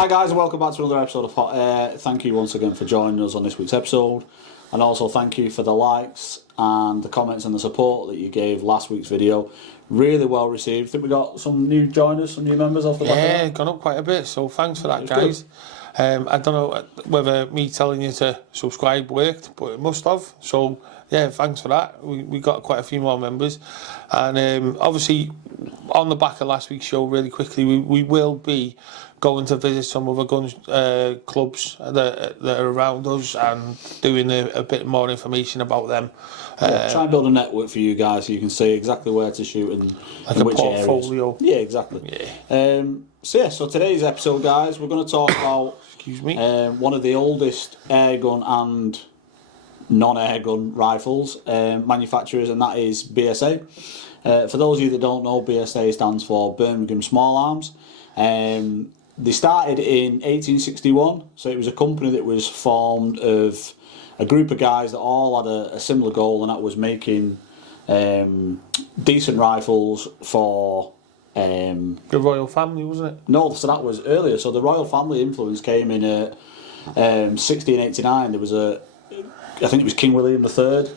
Hi guys, and welcome back to another episode of Hot Air. Thank you once again for joining us on this week's episode, and also thank you for the likes and the comments and the support that you gave last week's video. Really well received. I think we got some new joiners, some new members off the back of that. Yeah, gone up quite a bit, so thanks for that, guys. I don't know whether me telling you to subscribe worked, but it must have. So yeah, thanks for that. We got quite a few more members, and obviously on the back of last week's show, really quickly, we will be going to visit some other guns clubs that are around us and doing a bit more information about them. Try and build a network for you guys so you can see exactly where to shoot and like in a which portfolio. areas. Yeah, exactly. Yeah. So today's episode, guys, we're going to talk about one of the oldest airgun and non-airgun rifles manufacturers, and that is BSA. For those of you that don't know, BSA stands for Birmingham Small Arms. They started in 1861, so it was a company that was formed of a group of guys that all had a similar goal, and that was making decent rifles for... the royal family, wasn't it? No, so that was earlier. So the royal family influence came in 1689. There was I think it was King William III.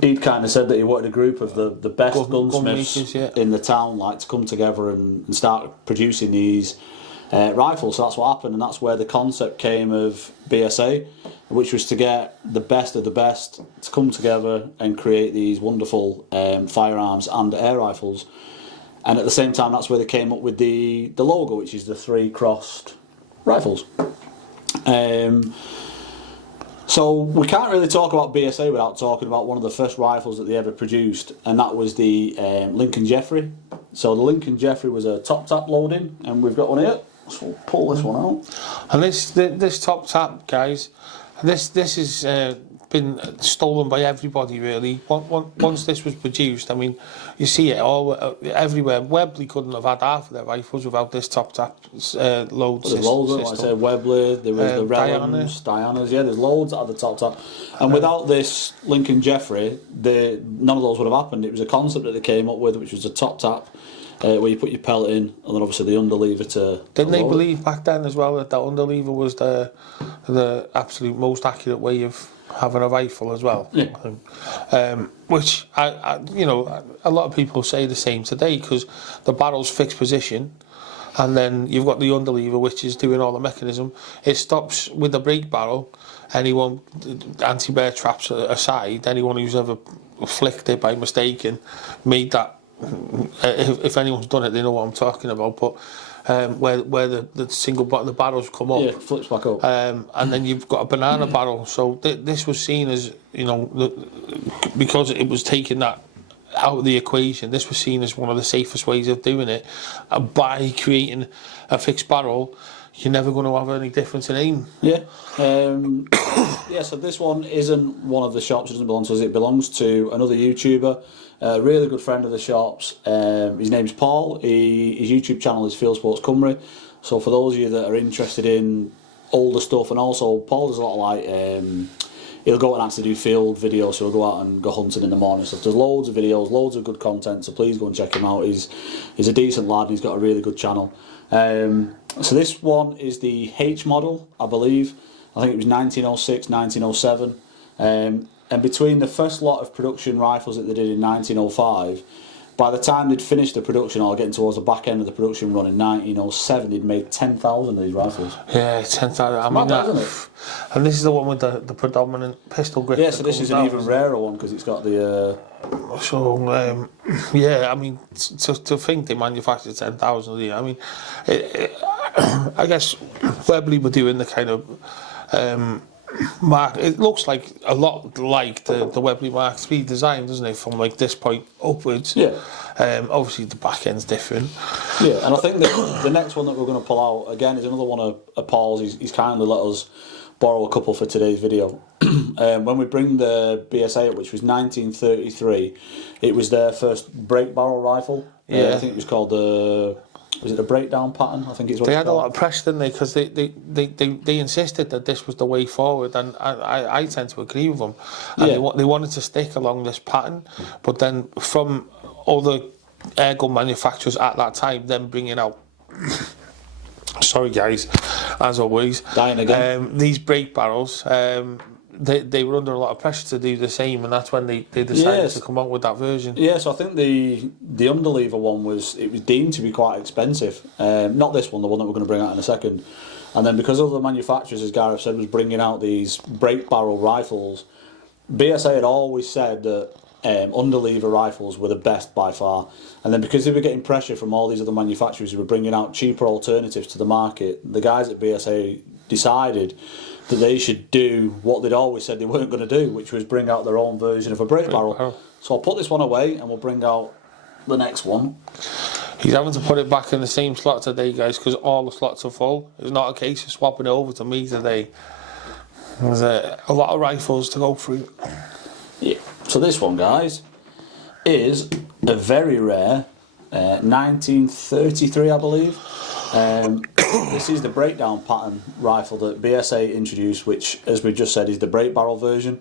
He'd kind of said that he wanted a group of the best gunsmiths in the town, like, to come together and start producing these rifles. So that's what happened, and that's where the concept came of BSA, which was to get the best of the best to come together and create these wonderful firearms and air rifles. And at the same time, that's where they came up with the logo, which is the 3 crossed rifles. So we can't really talk about BSA without talking about one of the first rifles that they ever produced, and that was the Lincoln Jeffries. So the Lincoln Jeffries was a top-tap loading, and we've got one here. So we'll pull this one out. And this top-tap, guys, this is been stolen by everybody, really. Once this was produced, I mean, you see it all everywhere. Webley couldn't have had half of their rifles without this top-tap load system. There's loads, like I said, Webley, there was the Relims, Dianas, yeah, there's loads that had the top-tap. And without this Lincoln Jeffries, none of those would have happened. It was a concept that they came up with, which was a top-tap, where you put your pellet in, and then obviously the underlever to... Didn't they believe back then as well that underlever was the absolute most accurate way of having a rifle as well? Yeah. Which I you know, a lot of people say the same today, because the barrel's fixed position, and then you've got the underlever, which is doing all the mechanism. It stops with the brake barrel. Anyone, anti-bear traps aside, anyone who's ever flicked it by mistake and made that, if anyone's done it, they know what I'm talking about. But where the single the barrels come up, yeah, flips back up, and then you've got a banana barrel. So this was seen as, you know, because it was taking that out of the equation, this was seen as one of the safest ways of doing it. And by creating a fixed barrel, you're never going to have any difference in aim. Yeah. Yeah, so this one isn't one of the shops, it doesn't belong to us, it belongs to another YouTuber, a really good friend of the shop's. His name's Paul. His YouTube channel is Field Sports Cymru. So for those of you that are interested in older stuff, and also Paul does a lot of, like, he'll go out and actually do field videos, so he'll go out and go hunting in the morning. So there's loads of videos, loads of good content, so please go and check him out. He's a decent lad, and he's got a really good channel. So this one is the H model, I believe. I think it was 1906, 1907. And between the first lot of production rifles that they did in 1905, by the time they'd finished the production, or getting towards the back end of the production run in 1907, they'd made 10,000 of these rifles. Yeah, 10,000. I mean, that, isn't it? And this is the one with the predominant pistol grip. Yeah, so this is an even rarer one, because it's got the... yeah, I mean, to think they manufactured 10,000 of these, I mean, I guess Webley were doing the kind of... it looks like a lot like the Webley Mark III design, doesn't it, from like this point upwards? Yeah. Obviously the back end's different. Yeah, and I think the next one that we're going to pull out again is another one of Paul's. He's kindly let us borrow a couple for today's video. When we bring the BSA up, which was 1933, it was their first break barrel rifle. Yeah, I think it was called the... Was it a breakdown pattern? I think it's what they it's had called. a lot of press, didn't they? Because they insisted that this was the way forward, and I tend to agree with them. And they wanted to stick along this pattern, but then from other airgun manufacturers at that time, then bringing out Sorry guys, as always. Dying again. These brake barrels, they were under a lot of pressure to do the same, and that's when they decided to come out with that version. Yeah, so I think the underlever one was deemed to be quite expensive. Not this one, the one that we're going to bring out in a second. And then because other manufacturers, as Gareth said, was bringing out these brake barrel rifles, BSA had always said that underlever rifles were the best by far. And then because they were getting pressure from all these other manufacturers who were bringing out cheaper alternatives to the market, the guys at BSA decided that they should do what they'd always said they weren't going to do, which was bring out their own version of a brake barrel. So I'll put this one away and we'll bring out the next one. He's having to put it back in the same slot today, guys, because all the slots are full. It's not a case of swapping it over to me today. There's a lot of rifles to go through. Yeah. So this one, guys, is a very rare 1933, I believe. This is the breakdown pattern rifle that BSA introduced, which, as we just said, is the brake barrel version.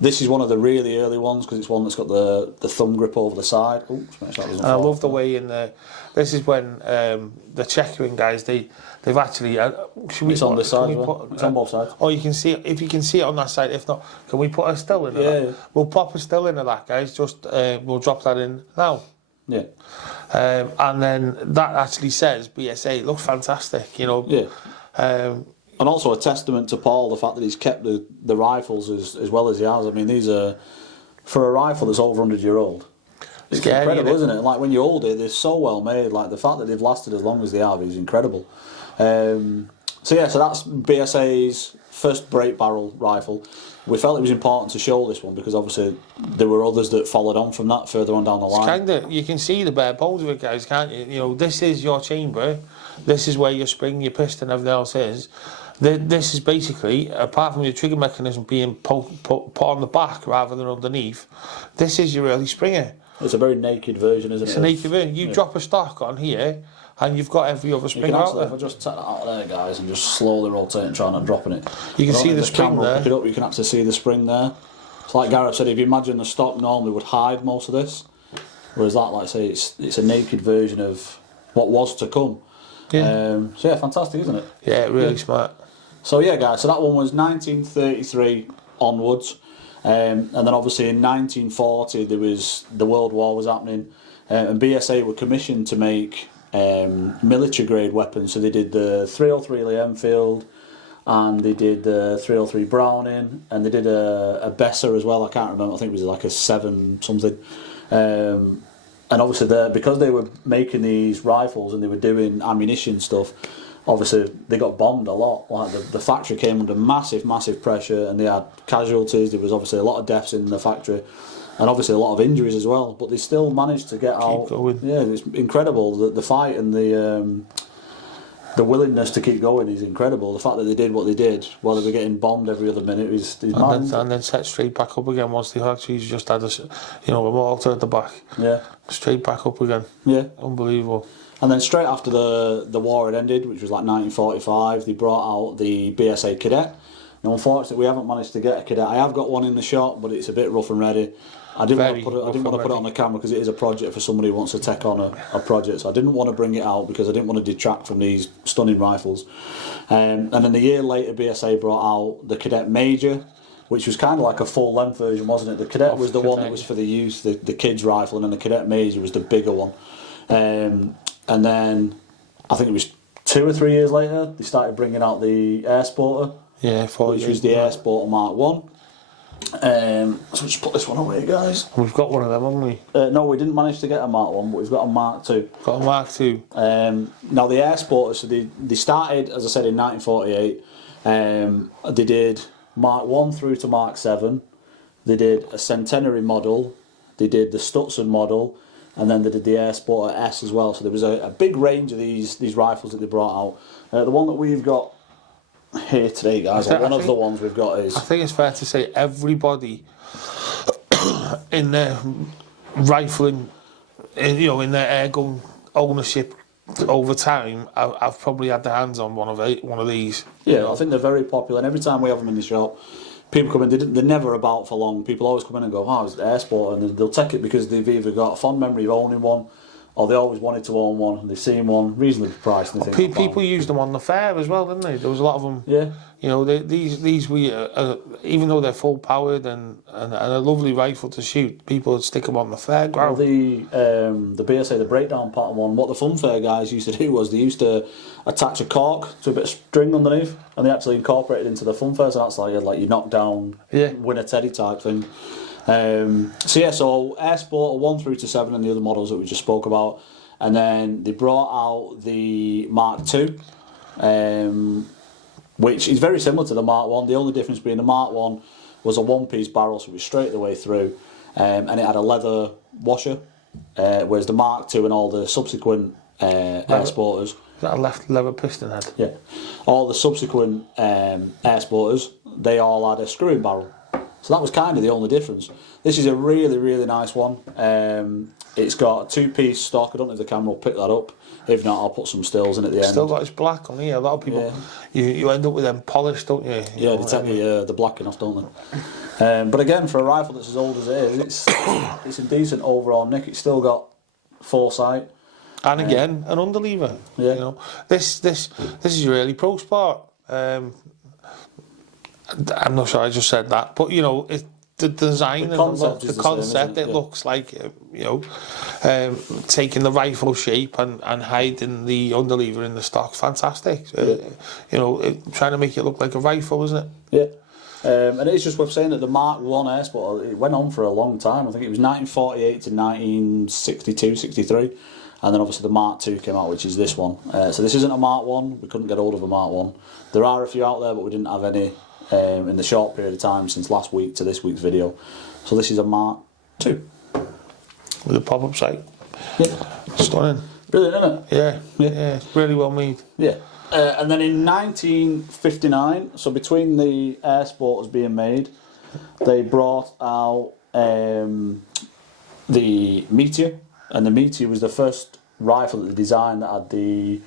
This is one of the really early ones because it's one that's got the thumb grip over the side. Oops, and I love the way in the. This is when the checkering guys they've actually. It's on this side as well. It's on both sides. Oh, you can see it. If you can see it on that side. If not, can we put a still in? Yeah. We'll pop a still into that, guys. Just we'll drop that in now. Yeah. And then that actually says BSA. It looks fantastic, you know. Yeah. And also a testament to Paul, the fact that he's kept the rifles as well as he has. I mean, these are, for a rifle that's over 100-year-old, it's scary, incredible, isn't it? Like when you hold it, they're so well made. Like the fact that they've lasted as long as they have is incredible. So that's BSA's first brake barrel rifle. We felt it was important to show this one because obviously there were others that followed on from that further on down the line. It's you can see the bare bones of it, guys, can't you? You know, this is your chamber. This is where your spring, your piston, everything else is. This is basically, apart from your trigger mechanism being put on the back rather than underneath, this is your early springer. It's a very naked version, isn't it? It's a naked version. You drop a stock on here, and you've got every other spring out there. If I just take that out of there, guys, and just slowly rotate and try not dropping it. You can see the spring there. Pick it up, you can actually see the spring there. It's like Gareth said, if you imagine the stock normally would hide most of this, whereas that, like I say, it's a naked version of what was to come. Yeah. So yeah, fantastic, isn't it? Yeah, really smart. So yeah, guys, so that one was 1933 onwards, and then obviously in 1940 there was the World War was happening, and BSA were commissioned to make military grade weapons. So they did the 303 Lee Enfield, and they did the 303 Browning, and they did a BSA as well. I can't remember. I think it was like a 7 something. And obviously because they were making these rifles and they were doing ammunition stuff, obviously they got bombed a lot. Like the factory came under massive pressure and they had casualties. There was obviously a lot of deaths in the factory and obviously a lot of injuries as well, but they still managed to get out. Keep going. Yeah, it's incredible. The fight and the willingness to keep going is incredible. The fact that they did what they did while they were getting bombed every other minute is mad. And then set straight back up again once the factories just had a mortar at the back. Yeah. Straight back up again. Yeah. Unbelievable. And then straight after the war had ended, which was like 1945, they brought out the BSA Cadet. Now, unfortunately, we haven't managed to get a Cadet. I have got one in the shop, but it's a bit rough and ready. I didn't want to put it on the camera because it is a project for somebody who wants to take on a project. So I didn't want to bring it out because I didn't want to detract from these stunning rifles. And then a year later, BSA brought out the Cadet Major, which was kind of like a full-length version, wasn't it? The Cadet was the one that was for the youth, the kids' rifle, and then the Cadet Major was the bigger one. And then I think it was 2 or 3 years later, they started bringing out the Air Sporter, which was the Air Sporter Mark 1. So we'll just put this one away, guys. We've got one of them, haven't we? No, we didn't manage to get a Mark 1, but we've got a Mark 2. Got a Mark 2. Now the Air Sporter, so they started, as I said, in 1948. They did Mark 1 through to Mark 7. They did a Centenary model. They did the Stutson model. And then they did the Air Sporter S as well. So there was a big range of these rifles that they brought out. The one that we've got here today, guys, one of the ones we've got is... I think it's fair to say everybody in their rifling, in their airgun ownership over time, I've probably had their hands on one of these. Yeah, I think they're very popular. And every time we have them in the shop, people come in, they're never about for long. People always come in and go, oh, it's the Air Sport, and they'll take it because they've either got a fond memory of owning one, or they always wanted to own one, and they've seen one reasonably priced. And they think, People used them on the fair as well, didn't they? There was a lot of them. Yeah. You know, these we even though they're full powered and a lovely rifle to shoot, people would stick them on the fairground. Well, the BSA, the breakdown pattern one, what the fun fair guys used to do was they used to attach a cork to a bit of string underneath, and they actually incorporated it into the fun fair. So that's like your knockdown, winner teddy type thing. So Air Sport 1 through to 7 and the other models that we just spoke about, and then they brought out the Mark II. Which is very similar to the Mark 1. The only difference being the Mark 1 was a one-piece barrel, so it was straight the way through, and it had a leather washer, whereas the Mark 2 and all the subsequent Air Sporters... Is that a left leather piston head? Yeah. All the subsequent Air Sporters, they all had a screw-in barrel. So that was kind of the only difference. This is a really, really nice one. It's got a two-piece stock. I don't know if the camera will pick that up. If not, I'll put some stills in at the end. Still got its black on here. A lot of people, you end up with them polished, don't you? Yeah, they take the black enough, don't they? But again, for a rifle that's as old as it is, it's a decent overall nick. It's still got foresight. And again, an underlever. Yeah. You know, this is your early pro sport. I'm not sure I just said that, but you know, the design, the concept, it looks like, you know, taking the rifle shape and hiding the underlever in the stock. Fantastic. You know, trying to make it look like a rifle, isn't it? Yeah. And it's just worth saying that the Mark 1 Air Sport, it went on for a long time. I think it was 1948 to 1962, 63. And then obviously the Mark II came out, which is this one. So this isn't a Mark 1. We couldn't get hold of a Mark 1. There are a few out there, but we didn't have any in the short period of time since last week to this week's video. So this is a Mark II. With a pop-up sight. Yeah. Stunning. Brilliant, isn't it? Yeah, it's really well made. Yeah. And then in 1959, so between the Air Sporters being made, they brought out the Meteor, and the Meteor was the first rifle that they designed that had the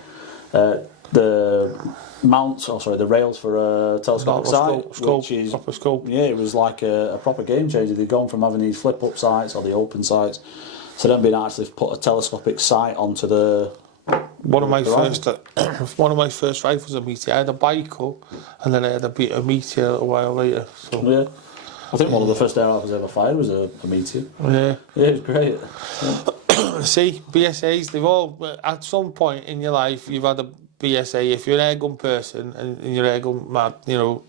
mounts, the rails for a telescopic sight, which is proper scope. Yeah, it was like a proper game changer. They'd gone from having these flip-up sights or the open sights, so then being actually put a telescopic sight onto the. One of my first rifles, a Meteor. I had a Bico, and then I had a Meteor a while later. So. Yeah. I think one of the first air rifles I ever fired was a Meteor. Yeah. Yeah, it was great. Yeah. See, BSAs, they've all, at some point in your life, you've had a BSA. If you're an airgun person and you're airgun mad, you know,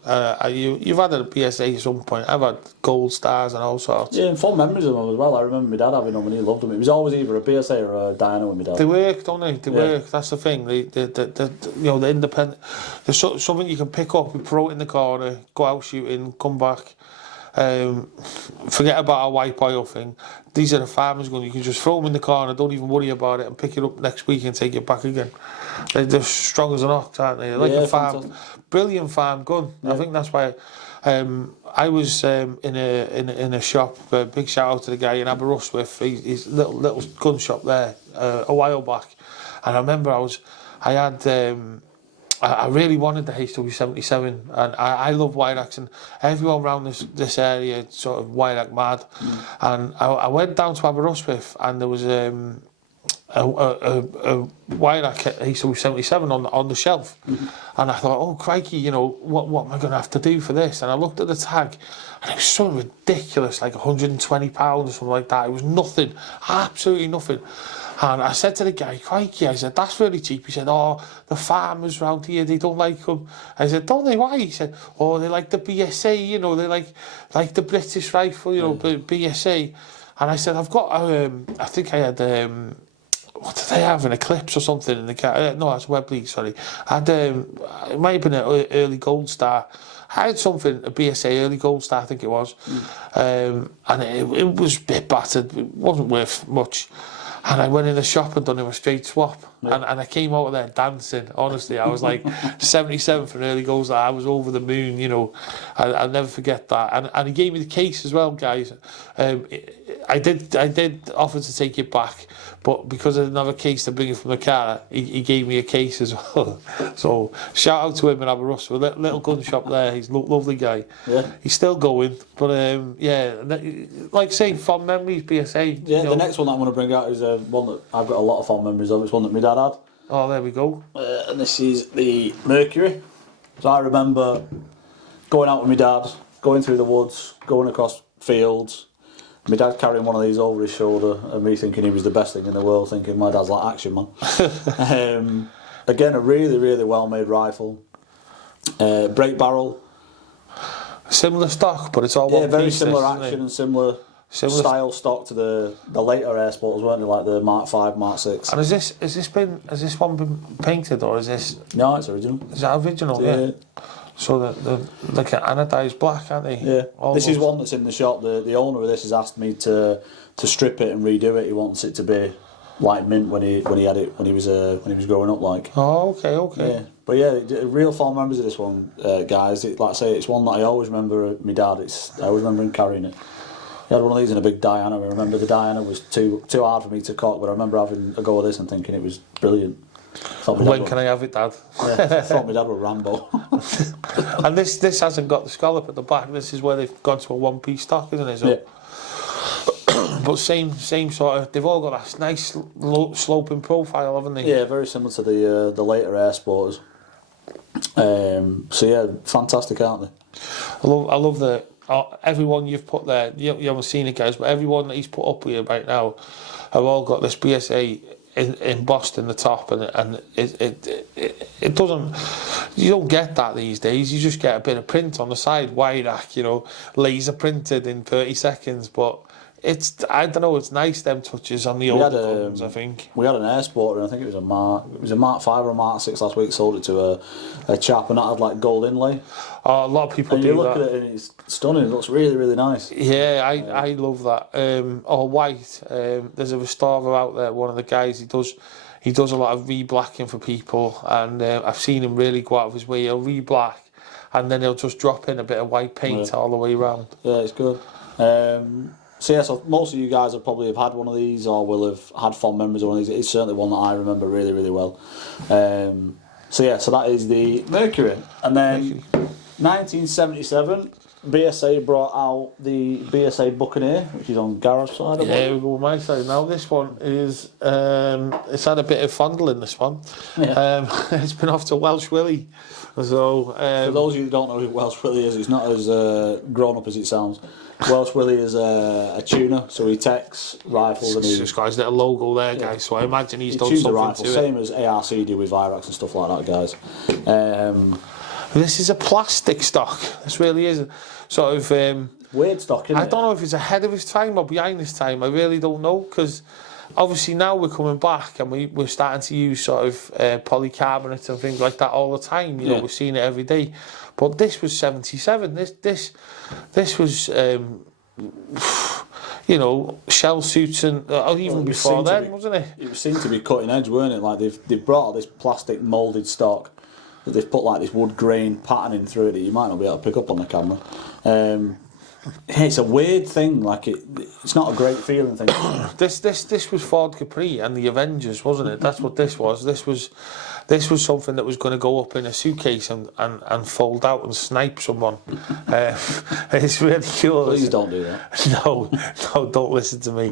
you've had a BSA at some point. I've had gold stars and all sorts. Yeah, and fond memories of them as well. I remember my dad having them and he loved them. It was always either a BSA or a Dyno with my dad. They work, don't they? They work. That's the thing. You know, the independent. There's something you can pick up, you throw it in the corner, go out shooting, come back. Forget about a wipe oil thing. These are the farmers gun. You can just throw them in the corner, don't even worry about it, and pick it up next week and take it back again. They're strong as an ox, aren't they? They're like a farm, brilliant farm gun. Yeah. I think that's why. I was in a shop. Big shout out to the guy in Aberystwyth. His little gun shop there a while back, and I remember I really wanted the HW77, and I love Wirax, and everyone around this area sort of Wirax mad. And I went down to Aberystwyth, and there was a Wirax HW77 on the shelf, and I thought, oh crikey, you know, what am I going to have to do for this? And I looked at the tag, and it was something ridiculous, like £120 or something like that. It was nothing, absolutely nothing. And I said to the guy, crikey, I said, that's really cheap. He said, oh, the farmers around here, they don't like them. I said, don't they? Why? He said, oh, they like the BSA, you know, they like the British rifle, you know, BSA. And I said, I've got, I think I had, what did I have, an Eclipse or something in the car? No, that's Webley, sorry. I had, it might have been an early Gold Star. I had something, a BSA early Gold Star, I think it was. And it was a bit battered. It wasn't worth much. And I went in the shop and done him a straight swap. Yeah. And I came out of there dancing. Honestly, I was like 77 for an early goals. I was over the moon, you know. I'll never forget that. And he gave me the case as well, guys. I did offer to take it back, but because I didn't have a case to bring it from the car, he gave me a case as well. So shout out to him in Aberystwyth, little gun shop there. He's a lovely guy. Yeah. He's still going, but like I say, fond memories, BSA. Yeah, the next one that I'm going to bring out is one that I've got a lot of fond memories of. It's one that my dad had. Oh, there we go. And this is the Mercury. So I remember going out with my dad, going through the woods, going across fields. My dad carrying one of these over his shoulder, and me thinking he was the best thing in the world, thinking my dad's like Action Man. Again, a really, really well-made rifle. Break barrel. Similar stock, but it's all Yeah, one very piece, similar isn't action it? and similar style stock to the later air sports, weren't they? Like the Mark 5, Mark 6. And has this one been painted, or is this? No, it's original. Is that original? Yeah. So they're like anodised black, aren't they? Yeah. Almost. This is one that's in the shop. The owner of this has asked me to strip it and redo it. He wants it to be like mint when he had it when he was growing up, like. Oh, okay. Yeah. But yeah, real fond memories of this one, guys. Like I say, it's one that I always remember. My dad. I always remember him carrying it. He had one of these in a big Diana. I remember the Diana was too hard for me to cock, but I remember having a go at this and thinking it was brilliant. When can I have it, Dad? Yeah, I thought my dad was Rambo. And this hasn't got the scallop at the back. This is where they've gone to a one-piece stock, isn't it? So, yeah. But same sort of. They've all got that nice sloping profile, haven't they? Yeah, very similar to the later air sporters. So yeah, fantastic, aren't they? I love the everyone you've put there. You haven't seen it, guys, but everyone that he's put up here right now have all got this BSA embossed in the top, and it doesn't. You don't get that these days. You just get a bit of print on the side, wide rack, laser printed in 30 seconds. But I don't know. It's nice, them touches on the older guns. I think we had an air sporter, and I think it was a Mark 5 or a Mark 6 last week. Sold it to a chap, and that had like gold inlay. Oh, a lot of people and do you look that. at it, and it's stunning. It looks really, really nice. Yeah, I love that. Or white. There's a restorer out there. One of the guys, he does a lot of re-blacking for people, and I've seen him really go out of his way. He'll re-black, and then he'll just drop in a bit of white paint all the way around. Yeah, it's good. So most of you guys have probably had one of these, or will have had fond memories of one of these. It's certainly one that I remember really, really well. So that is the Mercury, and then 1977, BSA brought out the BSA Buccaneer, which is on Gareth's side. Yeah, we go on my side now. This one is it's had a bit of fondling. This one, it's been off to Welsh Willie. So for those of you who don't know who Welsh Willie is, it's not as grown up as it sounds. Welsh Willie is a tuner, so he techs rifles and he's just got his little logo there, guys. So I imagine he's done tunes something the rifle, to same it. as ARC do with Virax and stuff like that, guys. This is a plastic stock. This really is sort of weird stock, isn't it? I don't know if it's ahead of his time or behind his time. I really don't know, because obviously now we're coming back and we're starting to use sort of polycarbonate and things like that all the time. We're seeing it every day. But this was 77. This was shell suits and even before then, wasn't it? It seemed to be cutting edge, weren't it? Like they've brought out this plastic moulded stock that they've put like this wood grain patterning through it that you might not be able to pick up on the camera. It's a weird thing. Like it's not a great feeling thing. This was Ford Capri and the Avengers, wasn't it? That's what this was. This was something that was going to go up in a suitcase and fold out and snipe someone. It's really cool. Please don't do that. No, don't listen to me.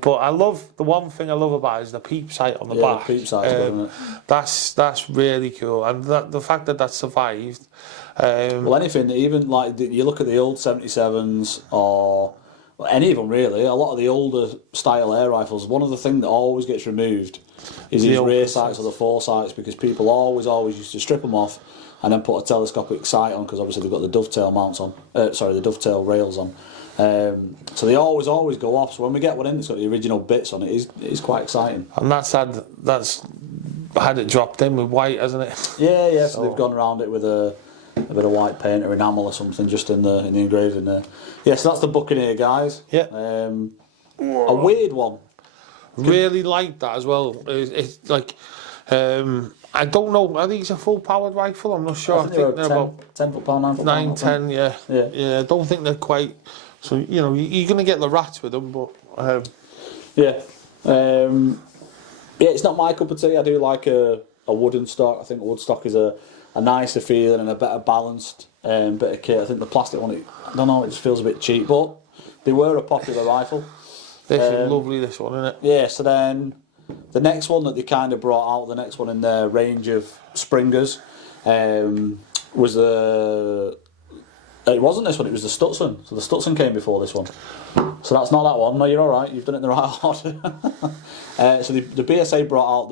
But the one thing I love about it is the peep sight on the back. The peep sight's good, isn't it? That's really cool, and the fact that survived. Well, anything, even like you look at the old 77s or any of them really, a lot of the older style air rifles, one of the things that always gets removed is these rear sights or the fore sights, because people always used to strip them off and then put a telescopic sight on, because obviously they've got the dovetail mounts on, the dovetail rails on. So they always go off. So when we get one in that's got the original bits on it, it's quite exciting. And that's had it dropped in with white, hasn't it? Yeah. So they've gone around it with a bit of white paint or enamel or something just in the engraving there. Yeah, so that's the Buccaneer, guys. Yeah. A weird one. Really like that as well. It's like I don't know. Are these a full powered rifle? I'm not sure. I think they're about 10 foot pound, 9, 10. Yeah. I don't think they're quite. So you're going to get the rats with them, but yeah. Yeah, it's not my cup of tea. I do like a wooden stock. I think wood stock is a nicer feeling and a better balanced bit of kit. I think the plastic one, I don't know, it just feels a bit cheap. But they were a popular rifle. This is lovely, this one, isn't it? Yeah, so then the next one that they kind of brought out, the next one in their range of Springers, was the... It wasn't this one, it was the Stutson. So the Stutson came before this one. So that's not that one. No, you're alright, you've done it in the right order. So the BSA brought out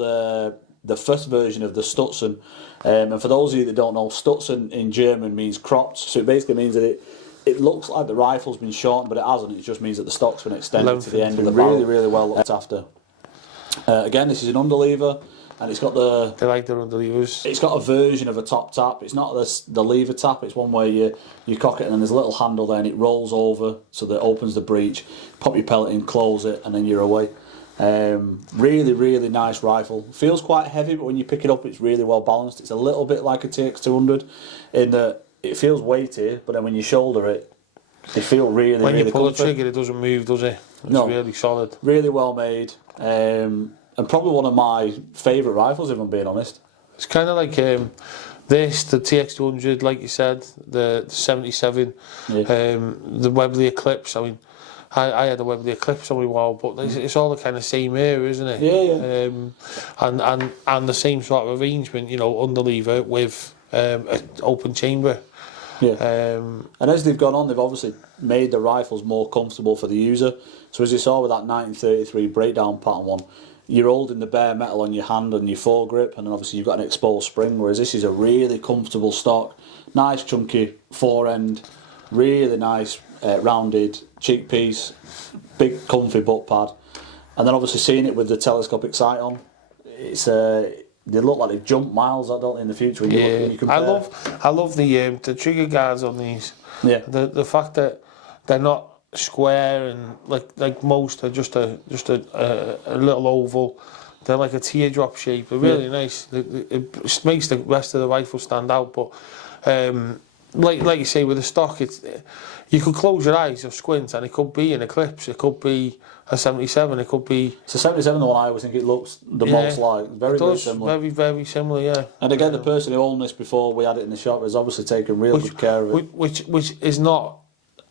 the first version of the Stutson. And for those of you that don't know, Stutson in German means cropped. So it basically means that it looks like the rifle's been shortened, but it hasn't. It just means that the stock's been extended to the end of the barrel. Really, really well looked after. Again, this is an underlever. And it's got They like their underlevers. It's got a version of a top tap. It's not the lever tap. It's one where you cock it and then there's a little handle there and it rolls over so that it opens the breech. Pop your pellet in, close it, and then you're away. Really, really nice rifle. Feels quite heavy, but when you pick it up, it's really well balanced. It's a little bit like a TX200 in that it feels weighty, but then when you shoulder it, they feel really, when really you pull comfy. the trigger, it doesn't move, does it? It's really solid. Really well made. And probably one of my favourite rifles, if I'm being honest. It's kind of like this, the TX200, like you said, the 77, the Webley Eclipse. I mean, I had a Webley Eclipse on my wall, but it's all the kind of same era, isn't it? Yeah. And the same sort of arrangement, you know, underlever with an open chamber. Yeah. And as they've gone on, they've obviously made the rifles more comfortable for the user. So as you saw with that 1933 breakdown pattern one, you're holding the bare metal on your hand and your foregrip, and then obviously you've got an exposed spring, whereas this is a really comfortable stock. Nice chunky forend, really nice rounded cheek piece, big comfy butt pad. And then obviously seeing it with the telescopic sight on, it's they look like they've jumped miles, don't they, in the future when you compare. I love the trigger guards on these. Yeah. The fact that they're not square and like most are just a little oval. They're like a teardrop shape. They're really nice. It makes the rest of the rifle stand out. But like you say with the stock, you could close your eyes or squint and it could be an Eclipse. It could be a 77. It could be. It's a 77, the one I always think it looks the most like. Very similar. Very similar. Yeah. And again, the person who owned this before we had it in the shop has obviously taken real good care of it. Which is not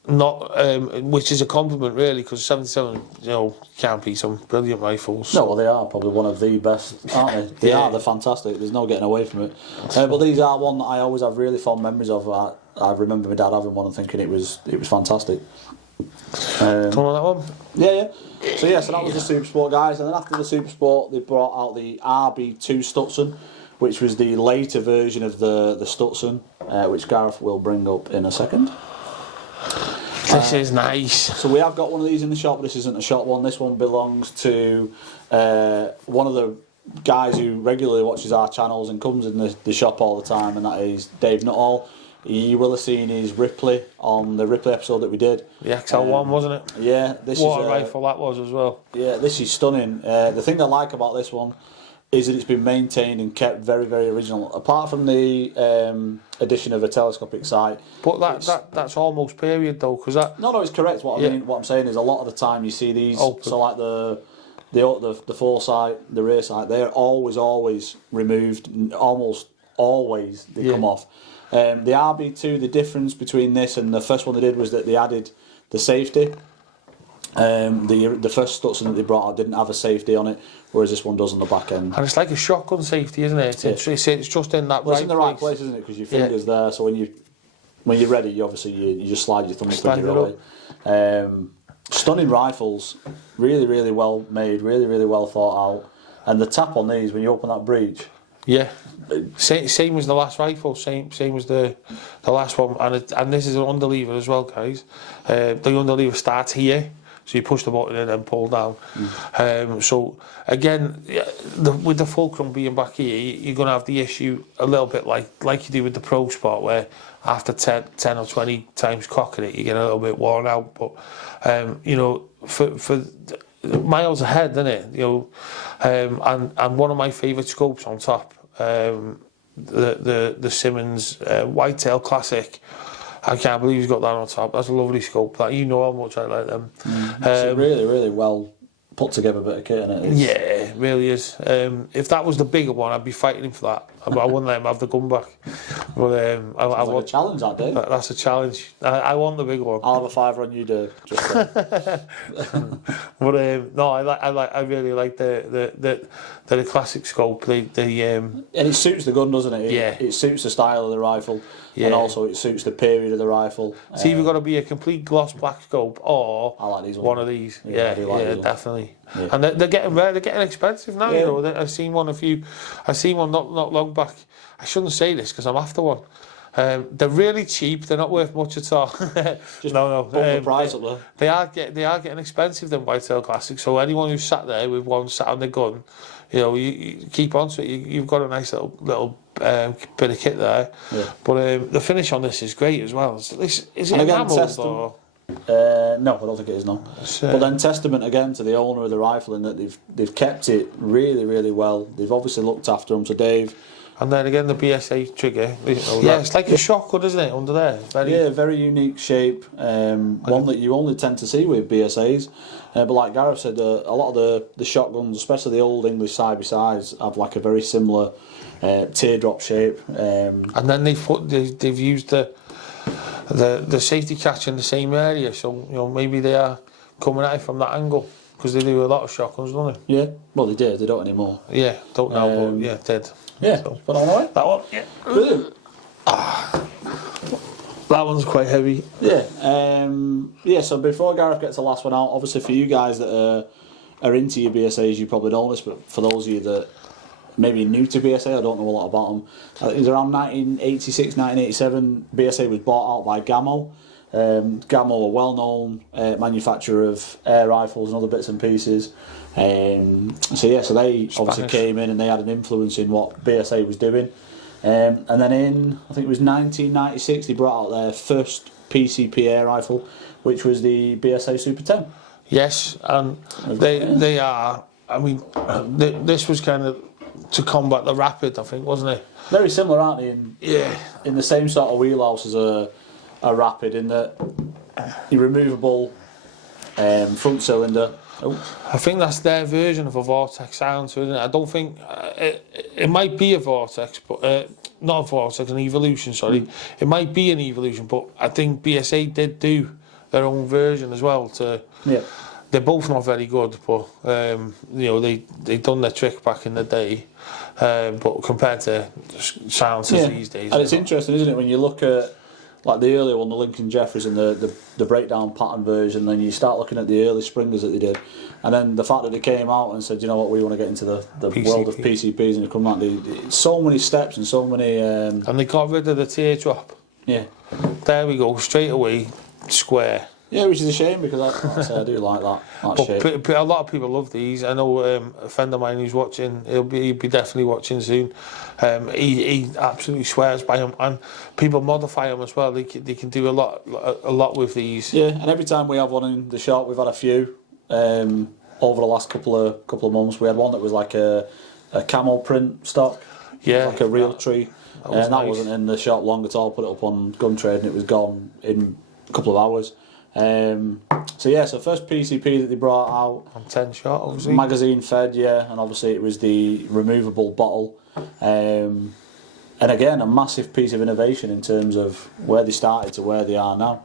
which is a compliment really, because 77, you know, can't be some brilliant rifles. No, well, they are probably one of the best, aren't they? They're fantastic. There's no getting away from it. But these are one that I always have really fond memories of. I remember my dad having one and thinking it was fantastic. Come on, that one. Yeah. So that was the Super Sport, guys. And then after the Super Sport, they brought out the RB2 Stutson, which was the later version of the Stutson, which Gareth will bring up in a second. This is nice. So we have got one of these in the shop. This isn't a shop one. This one belongs to one of the guys who regularly watches our channels and comes in the shop all the time, and that is Dave Nuttall. You will have seen his Ripley on the Ripley episode that we did. The XL1, wasn't it? Yeah. What a rifle that was as well. Yeah, this is stunning. The thing I like about this one is that it's been maintained and kept very, very original. Apart from the addition of a telescopic sight. But that's almost period though, because that. No, it's correct. What I'm saying is a lot of the time you see these. Open. So like the foresight, the rear sight, they're always removed. Almost always they come off. The RB2, the difference between this and the first one they did was that they added the safety. The first Stutson that they brought out didn't have a safety on it, whereas this one does on the back end. And it's like a shotgun safety, isn't it? It's just in that it's in the right place, isn't it? Because your finger's there, so when you're ready, you just slide your thumb and trigger away. Stunning rifles, really, really well made, really, really well thought out. And the tap on these when you open that breech. Yeah. Same as the last rifle, same as the last one, and this is an underlever as well, guys. The underlever starts here, so you push the button in and pull down. So again, with the fulcrum being back here, you're going to have the issue a little bit like you do with the Pro Sport, where after 10 or 20 times cocking it, you get a little bit worn out. But you know, for miles ahead, isn't it? You know, and one of my favourite scopes on top. The Simmons Whitetail Classic. I can't believe he's got that on top. That's a lovely scope. That, you know how much I like them. It's a really, really well put together bit of kit in it. Yeah, it really is. If that was the bigger one, I'd be fighting him for that. I wouldn't let him have the gun back. But I Like want a challenge, that, Dave. that's a challenge. I want the bigger one. I'll have a fiver on you, Dave. Just But no, I really like the classic scope. and it suits the gun, doesn't it? Yeah. It suits the style of the rifle, Yeah. and also it suits the period of the rifle. It's either got to be a complete gloss black scope or I like these ones. one of these. I Yeah, do like these ones. definitely. Yeah. And they're getting rare. They're getting expensive now. Yeah. You know, I've seen one not long back. I shouldn't say this because I'm after one. They're really cheap. They're not worth much at all. No. Bump the price up there. They are getting expensive, them Whitetail Classics. So anyone who's sat there with one sat on the gun, you know, you keep on to it. You've got a nice little bit of kit there. Yeah. But the finish on this is great as well. Is it And again, enamelled or? No, I don't think it is, no. But then testament again to the owner of the rifle in that they've kept it really, really well. They've obviously looked after them. So Dave. And then again, the BSA trigger. Yeah, it's like a shotgun, isn't it, under there? Very unique shape. One that you only tend to see with BSAs. But like Gareth said, a lot of the shotguns, especially the old English side-by-sides, have like a very similar teardrop shape. And then they've used the safety catch in the same area, so you know maybe they are coming at it from that angle because they do a lot of shotguns, don't they? Yeah, well they did. They don't anymore. Yeah, don't know, but yeah, did. Yeah, so, but all right. That one, yeah. Brilliant. That one's quite heavy. Yeah. So before Gareth gets the last one out, obviously for you guys that are into your BSAs, you probably know this, but for those of you that maybe new to BSA, I don't know a lot about them. It was around 1986, 1987. BSA was bought out by Gammo. Gammo, a well-known manufacturer of air rifles and other bits and pieces. So they obviously came in and they had an influence in what BSA was doing. And then in, I think it was 1996, they brought out their first PCP air rifle, which was the BSA Super 10. Yes, and they are. I mean, this was kind of to combat the Rapid, I think, wasn't it? Very similar, aren't they? Yeah. In the same sort of wheelhouse as a Rapid, in that the removable front cylinder. Oh. I think that's their version of a Vortex silencer, isn't it? I don't think it might be a Vortex, but not a Vortex, an Evolution. Sorry, It might be an Evolution, but I think BSA did do their own version as well. They're both not very good, but you know they done their trick back in the day. But compared to silencers these days, and it's interesting, isn't it, when you look at like the earlier one, the Lincoln Jeffries and the breakdown pattern version, then you start looking at the early Springers that they did, and then the fact that they came out and said, you know what, we want to get into the world of PCPs, and they come out, so many steps and so many. And they got rid of the teardrop. Yeah. There we go, straight away, square. Yeah, which is a shame because I do like that shape. But a lot of people love these. I know a friend of mine who's watching. He'll be definitely watching soon. He absolutely swears by them, and people modify them as well. They can do a lot with these. Yeah, and every time we have one in the shop, we've had a few over the last couple of months. We had one that was like a camel print stock, like a real tree, and that wasn't in the shop long at all. Put it up on Gun Trade, and it was gone in a couple of hours. So first PCP that they brought out on 10 shot, obviously. Magazine fed, and obviously it was the removable bottle. And again, a massive piece of innovation in terms of where they started to where they are now.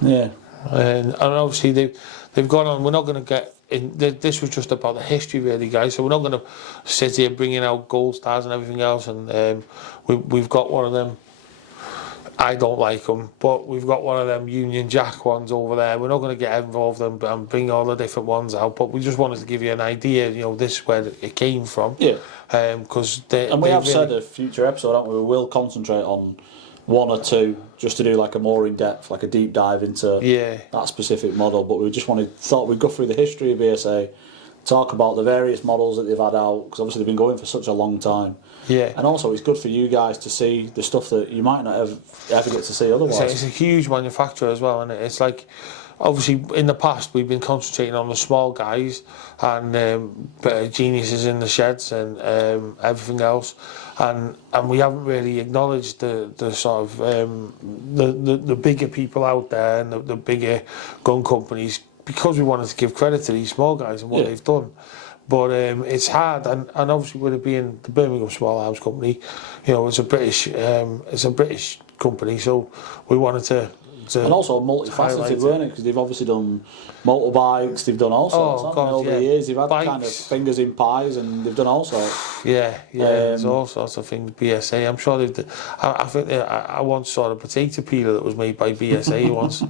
Yeah. And obviously they've gone on. We're not going to get in. This was just about the history, really, guys. So we're not going to sit here bringing out gold stars and everything else. And we've got one of them. I don't like them, but we've got one of them Union Jack ones over there. We're not going to get involved and bring all the different ones out, but we just wanted to give you an idea. You know, this is where it came from. Yeah. Because we have said a future episode, haven't we? We will concentrate on one or two just to do like a more in-depth, like a deep dive into that specific model. But we just thought we'd go through the history of BSA, talk about the various models that they've had out, because obviously they've been going for such a long time. Yeah. And also it's good for you guys to see the stuff that you might not ever get to see otherwise. It's a huge manufacturer as well, and it's like, obviously in the past we've been concentrating on the small guys and geniuses in the sheds and everything else, and we haven't really acknowledged the sort of the bigger people out there and the bigger gun companies because we wanted to give credit to these small guys and what they've done. But it's hard, and obviously with it being the Birmingham Small Arms Company, you know, it's a British company, so we wanted to and also multifaceted, weren't it? Because they've obviously done motorbikes, they've done all sorts. Over the years, they've had kind of fingers in pies, and they've done all sorts. There's all sorts of things. BSA, I'm sure they've. I think I once saw a potato peeler that was made by BSA once.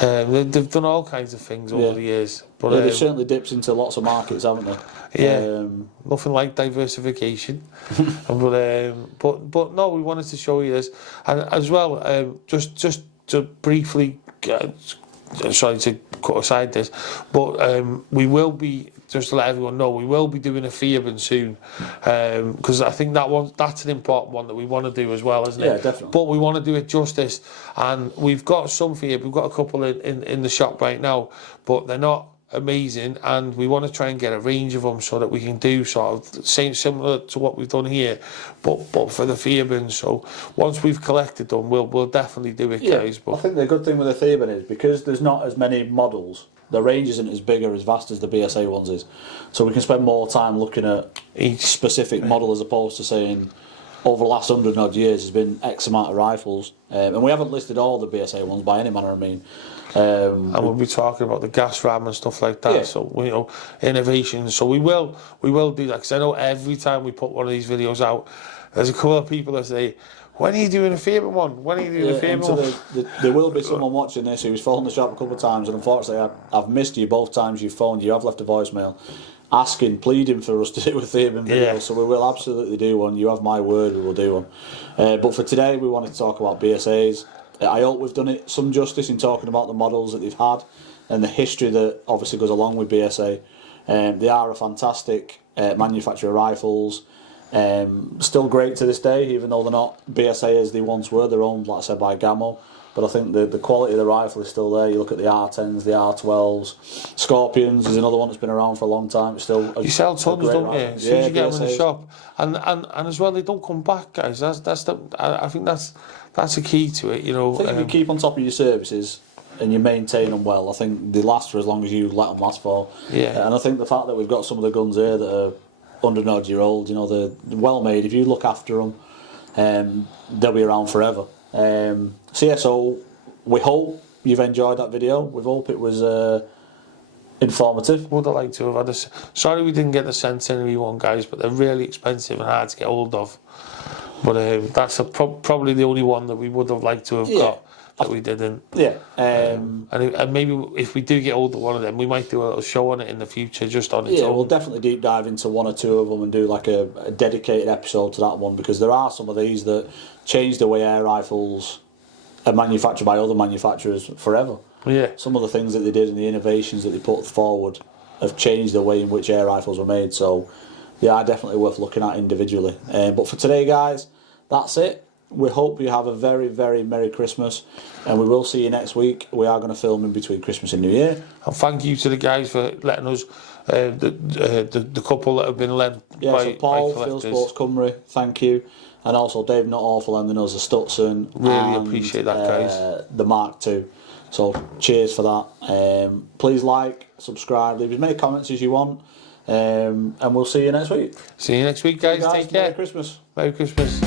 They've done all kinds of things over the years. But they've certainly dipped into lots of markets, haven't they? Nothing like diversification. but no, we wanted to show you this, and as well, just to briefly, sorry to cut aside this, but we will be, just to let everyone know, we will be doing a Fearbin soon, because I think that's an important one that we want to do as well, isn't it? Yeah, definitely. But we want to do it justice, and we've got some Fearbin, we've got a couple in the shop right now, but they're not amazing, and we want to try and get a range of them so that we can do sort of same similar to what we've done here, but for the Fearbins. So once we've collected them, we'll definitely do it, guys. But I think the good thing with the Fearbin is because there's not as many models, the range isn't as big or as vast as the BSA ones is, so we can spend more time looking at each specific model as opposed to saying over the last 100 odd years there's been X amount of rifles, and we haven't listed all the BSA ones by any manner of mean. And we'll be talking about the gas ram and stuff like that. So you know, innovations. So we will do that, because I know every time we put one of these videos out, there's a couple of people that say, "When are you doing a Fearbin one? When are you doing a Fearbin one?" There will be someone watching this who's phoned the shop a couple of times, and unfortunately I've missed you both times you've phoned. You have left a voicemail asking, pleading for us to do a Fearbin video, so we will absolutely do one. You have my word, we will do one. But for today, we wanted to talk about BSAs. I hope we've done it some justice in talking about the models that they've had and the history that obviously goes along with BSA. They are a fantastic manufacturer of rifles. Still great to this day, even though they're not BSA as they once were. They're owned, like I said, by Gammo. But I think the quality of the rifle is still there. You look at the R10s, the R12s, Scorpions is another one that's been around for a long time. It's still you sell tons, don't you? As soon as you get them in the shop, and as well, they don't come back, guys. I think that's a key to it. You know, I think if you keep on top of your services and you maintain them well, I think they last for as long as you let them last for. And I think the fact that we've got some of the guns here that are 100 odd year old, you know, they're well made. If you look after them, they'll be around forever. So we hope you've enjoyed that video. We hope it was informative. Would have liked to have had a... Sorry we didn't get the Centenary one, guys, but they're really expensive and hard to get hold of. But that's probably the only one that we would have liked to have got that we didn't. And maybe if we do get hold of one of them, we might do a little show on it in the future, just on its own. We'll definitely deep dive into one or two of them and do like a dedicated episode to that one, because there are some of these that change the way air rifles are manufactured by other manufacturers forever. Some of the things that they did and the innovations that they put forward have changed the way in which air rifles were made. So they are definitely worth looking at individually. But for today, guys, that's it. We hope you have a very, very Merry Christmas, and we will see you next week. We are going to film in between Christmas and New Year. And thank you to the guys for letting us, the couple that have been led by so Paul, Phil Sports Cymru, thank you. And also Dave Nuttall for lending us a Stutson. Really appreciate that, guys. The Mark II. So cheers for that. Please like, subscribe, leave as many comments as you want. And we'll see you next week. See you next week, guys. Take care. Merry Christmas. Merry Christmas.